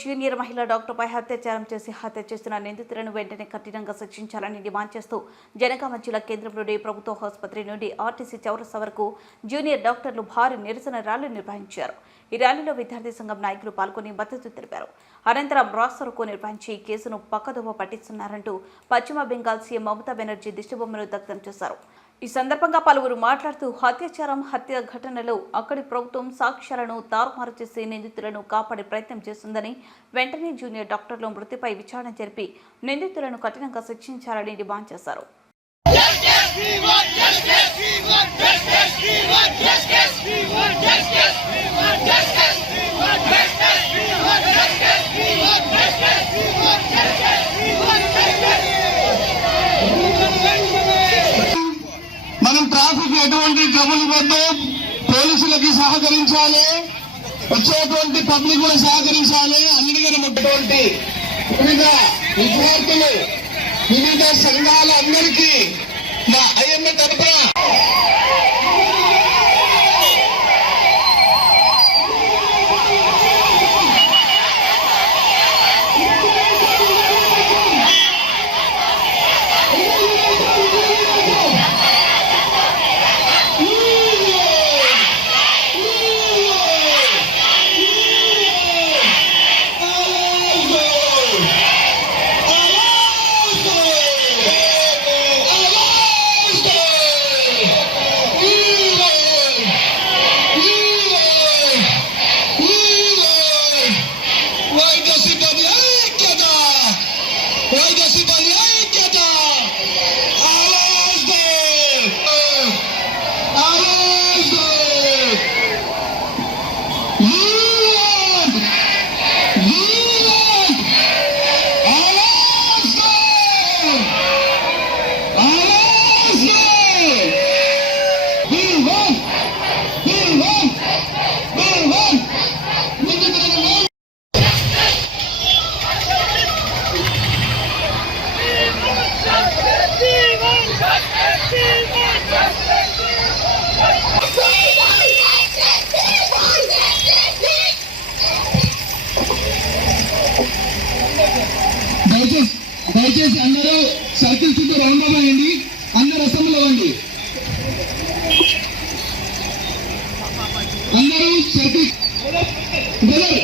Junior మహిళా డాక్టర్పై అత్యాచారం చేసి హత్య చేస్తున్న నిందితులను వెంటనే కఠినంగా శిక్షించాలని డిమాండ్ చేస్తూ జనగామ జిల్లా కేంద్రంలోని ప్రభుత్వ ఆసుపత్రి నుండి ఆర్టీసీ చౌరస్తా వరకు జూనియర్ డాక్టర్లు భారీ నిరసన ర్యాలీ నిర్వహించారు. ఈ ర్యాలీలో విద్యార్థి సంఘం నాయకులు పాల్గొని మద్దతు తెలిపారు. అనంతరం రాస్తారోకో నిర్వహించి ఈ కేసును పక్కదోవ పట్టిస్తున్నారంటూ పశ్చిమ బెంగాల్ సీఎం మమతా బెనర్జీ దిష్టిబొమ్మను దగ్ధం చేశారు. ఈ సందర్భంగా పలువురు మాట్లాడుతూ హత్యాచారం హత్య ఘటనలో అక్కడి ప్రభుత్వం సాక్ష్యాలను తారుమారు చేసి నిందితులను కాపాడే ప్రయత్నం చేస్తుందని వెంటనే జూనియర్ డాక్టర్లు మృతిపై విచారణ జరిపి నిందితులను కఠినంగా శిక్షించాలని డిమాండ్ చేశారు. ఎటువంటి ట్రబుల్ వద్దు పోలీసులకి సహకరించాలి. వచ్చేటువంటి పబ్లిక్ కూడా సహకరించాలి. అన్నిటికీ ముట్టటువంటి వివిధ విద్యార్థులు వివిధ సంఘాల అందరికీ మా ఐఎంఏ తరఫున Yeah. దయచేసి దయచేసి అందరూ సర్కిల్ చుట్టూ రౌండ్ అవ్వండి అందరూ అసెంబ్లీ అవ్వండి అందరూ సర్కిల్ బ్రదర్